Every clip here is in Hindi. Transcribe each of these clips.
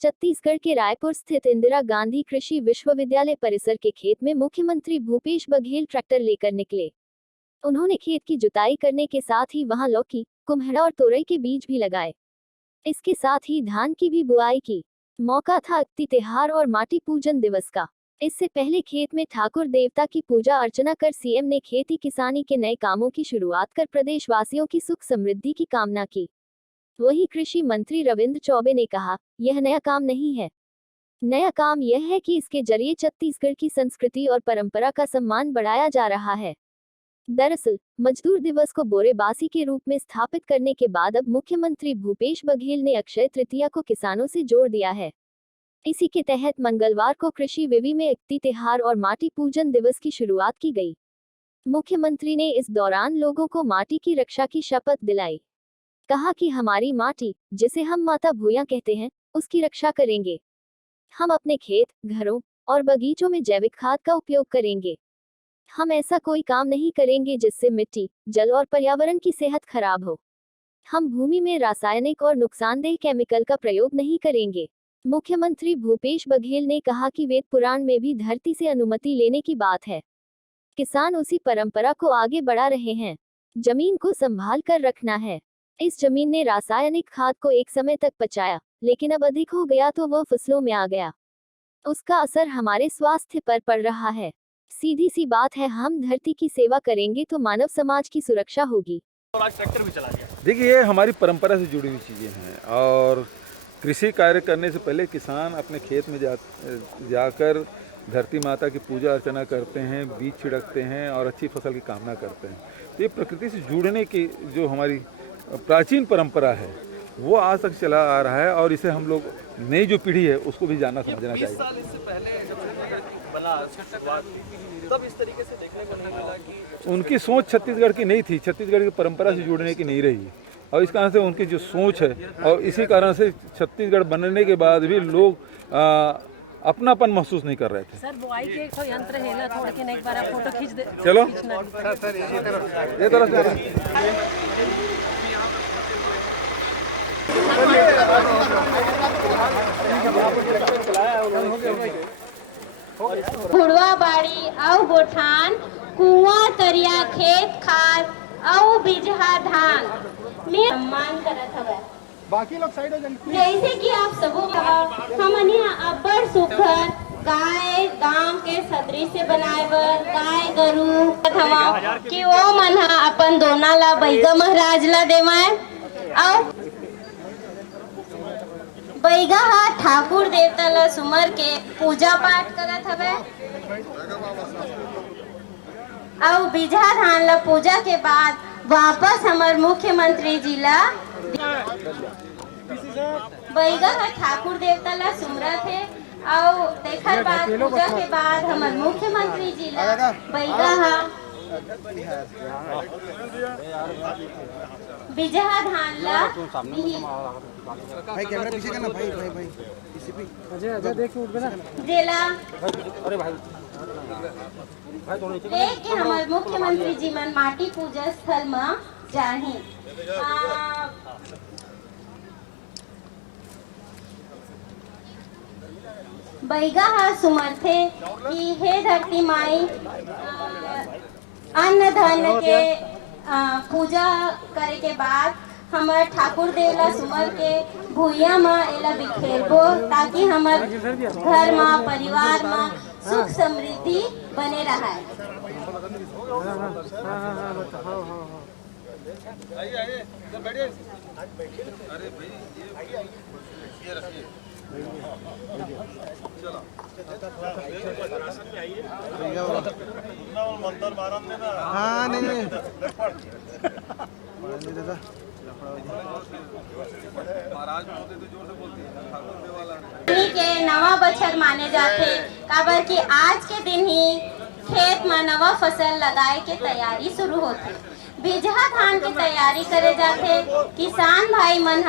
छत्तीसगढ़ के रायपुर स्थित इंदिरा गांधी कृषि विश्वविद्यालय परिसर के खेत में मुख्यमंत्री भूपेश बघेल ट्रैक्टर लेकर निकले। उन्होंने खेत की जुताई करने के साथ ही वहां लौकी, कुम्हड़ा और तोरई के बीज भी लगाए। इसके साथ ही धान की भी बुआई की। मौका था अक्ति त्योहार और माटी पूजन दिवस का। इससे पहले खेत में ठाकुर देवता की पूजा अर्चना कर सीएम ने खेती किसानी के नए कामों की शुरुआत कर प्रदेशवासियों की सुख समृद्धि की कामना की। वहीं कृषि मंत्री रविंद्र चौबे ने कहा, यह नया काम नहीं है। नया काम यह है कि इसके जरिए छत्तीसगढ़ की संस्कृति और परंपरा का सम्मान बढ़ाया जा रहा है। दरअसल मजदूर दिवस को बोरेबासी के रूप में स्थापित करने के बाद अब मुख्यमंत्री भूपेश बघेल ने अक्षय तृतीया को किसानों से जोड़ दिया है। इसी के तहत मंगलवार को कृषि विवि में अक्ति त्योहार और माटी पूजन दिवस की शुरुआत की गई। मुख्यमंत्री ने इस दौरान लोगों को माटी की रक्षा की शपथ दिलाई। कहा कि हमारी माटी, जिसे हम माता भूया कहते हैं, उसकी रक्षा करेंगे। हम अपने खेत, घरों और बगीचों में जैविक खाद का उपयोग करेंगे। हम ऐसा कोई काम नहीं करेंगे जिससे मिट्टी, जल और पर्यावरण की सेहत खराब हो। हम भूमि में रासायनिक और नुकसानदेह केमिकल का प्रयोग नहीं करेंगे। मुख्यमंत्री भूपेश बघेल ने कहा कि वेद पुराण में भी धरती से अनुमति लेने की बात है। किसान उसी परंपरा को आगे बढ़ा रहे हैं। जमीन को संभाल कर रखना है। इस जमीन ने रासायनिक खाद को एक समय तक पचाया, लेकिन अब अधिक हो गया तो वह फसलों में आ गया। उसका असर हमारे स्वास्थ्य पर पड़ रहा है। सीधी सी बात है, हम धरती की सेवा करेंगे तो मानव समाज की सुरक्षा होगी। और आज ट्रैक्टर भी चला गया। देखिए, ये हमारी परंपरा से जुड़ी हुई चीज़ें हैं और कृषि कार्य करने से पहले किसान अपने खेत में जाकर धरती माता की पूजा अर्चना करते हैं, बीज छिड़कते हैं और अच्छी फसल की कामना करते हैं। तो ये प्रकृति से जुड़ने की जो हमारी प्राचीन परंपरा है वो आज तक चला आ रहा है और इसे हम लोग नई जो पीढ़ी है उसको भी जानना समझना चाहिए। 20 साल इससे पहले जब छत्तीसगढ़ बना तब इस तरीके से देखने को नहीं मिला कि उनकी सोच छत्तीसगढ़ की नहीं थी, छत्तीसगढ़ की परंपरा से जुड़ने की नहीं रही और इस कारण से उनकी जो सोच है और इसी कारण से छत्तीसगढ़ बनने के बाद भी लोग अपनापन महसूस नहीं कर रहे थे। सर, बुआई के एक यंत्र है ना, थोड़ा के एक बार फोटो खींच दे। चलो सर, ये तरफ फुड़वा बाड़ी और गोठान, कुआं तरिया खेत खाद और बिजहा धान में सम्मान करत हवे। बाकी लोग साइड हो जाएंगे। जैसे कि आप सबो हमन यहाँ अब्बड़ सुखर गाय गांव के सदृश्य बनाए बर गाय गरू कि वो मन अपन दोना ला बैगा महाराज ला देवाए और बैगा ठाकुर देवता ला सुमर के पूजा पाठ करत हवे और बिजहा धान ला पूजा के बाद वापस हमार मुख्यमंत्री जी ला बैगा ठाकुर देवता ला सुमरत है और तेखर बाद पूजा के बाद हमार मुख्यमंत्री जी ला बैगा बिजहा धान ला भाई कैमरा पीछे करना भाई भाई भाई पीछे भी अजय देख के उठ ना देला। अरे भाई देख के हमारे मुख्यमंत्री जी मन माटी पूजा स्थल में जाही। बैगा सुमरथे कि हे धरती माई, अन्न धन के पूजा करे के बाद हमार ठाकुर देवला सुमर के भूया में एला बिखेरबो ताकि हमार घर में परिवार में सुख समृद्धि बने रहा। हाँ नहीं के नवा बछर माने जाते काबर कि आज के दिन ही खेत में नवा फसल लगाए के तैयारी शुरू होती। बिजहा धान की तैयारी करे जाते। किसान भाई मन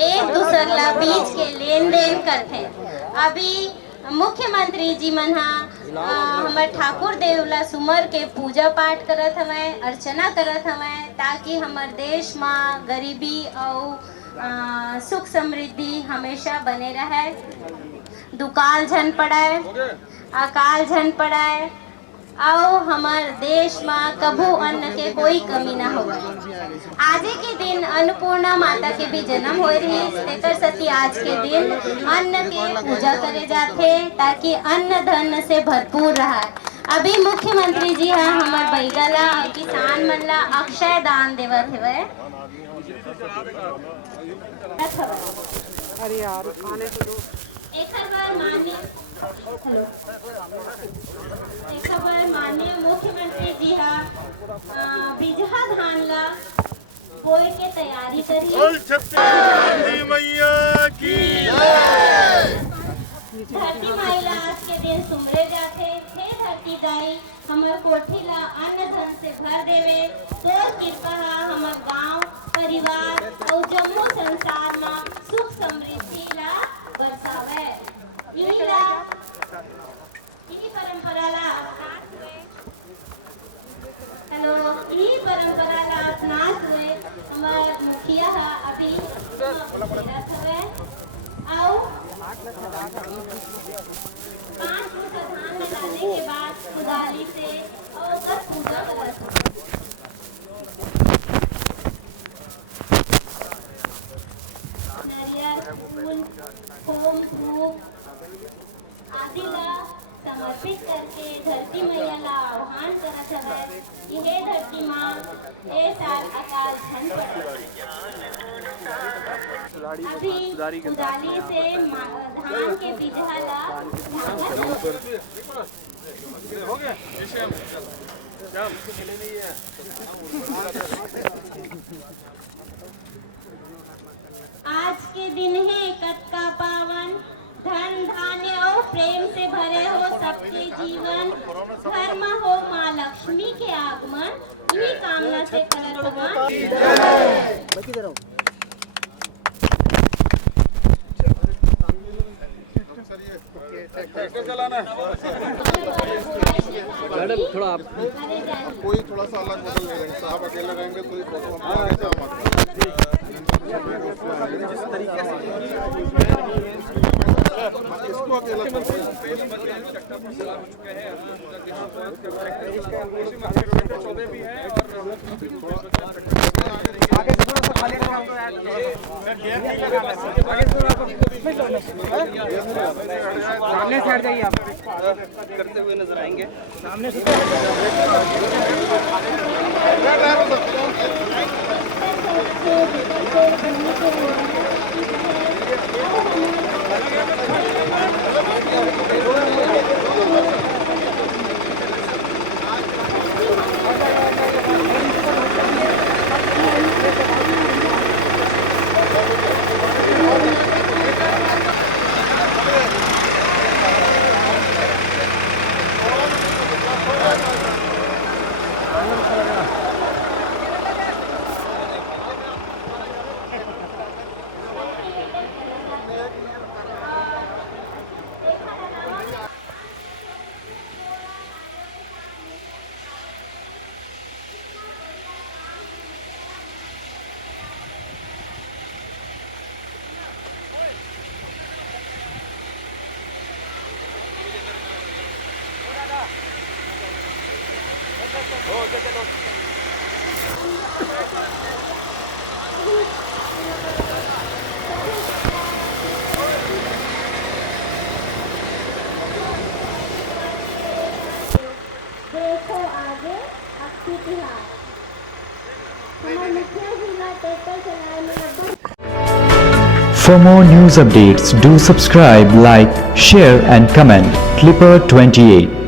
एक दूसर ला बीज के लेन देन करते। अभी मुख्यमंत्री जी मन हमारे ठाकुर देवला सुमर के पूजा पाठ करत हमें, अर्चना करत हमें ताकि हमारे देश में गरीबी और सुख समृद्धि हमेशा बने रहे, दुकाल झन पड़ाए, अकाल झन पड़ाए, आओ हमार देश में कभू अन्न के कोई कमी ना हो। आज के दिन अन्नपूर्णा माता के भी जन्म हो रही, तेकर सती आज के दिन अन्न के पूजा करे जाते ताकि अन्न धन से भरपूर रहा। अभी मुख्यमंत्री जी हाँ हमार बैगला किसान मन ला अक्षय दान देवत हवे। अरे यार खाने तो दो। एक बार माननीय मुख्यमंत्री जी हाँ बिजहा धान ला बोए के तैयारी करी। धरती माइला आज के दिन सुमरे जाते, हे धरती दाई हमर कोठी ला अन्न धन से भर देवे, तोर कृपा हमर गांव परिवार और जम्मू संसार में सुख समृद्धि ला बरसावे। यही परंपरा ला यही परंपरा ला अपनात हुए हमार मुखिया अभी आओ 5 धान में डालने के बाद खुदाली से और उधर पूजा करत नारियल फूल होम धूप आदि ला समर्पित करके धरती मैया ला आह्वान करत हवे। ये धरती माँ ए साल अकाल झन पड़ा, अभी कुदाली से धान के बीजहा ला आज के दिन है कतका पावन, धन धान्य और प्रेम से भरे हो सबके जीवन, घर में हो माँ लक्ष्मी के आगमन, यही कामना से करत हवन। मैडम थोड़ा आप कोई थोड़ा सा अलग बदल ले रहे साहब, अकेले रहेंगे तो जिस तरीके से इसको अकेला आगे से थोड़ा सा खाली सामने से हट जाइए आप, करते हुए नजर आएंगे। सामने से देखो आगे अब इतिहास हमारे मुखिया जी का ट्रैक्टर चलाने में For more news updates, do subscribe, like, share and comment. Clipper 28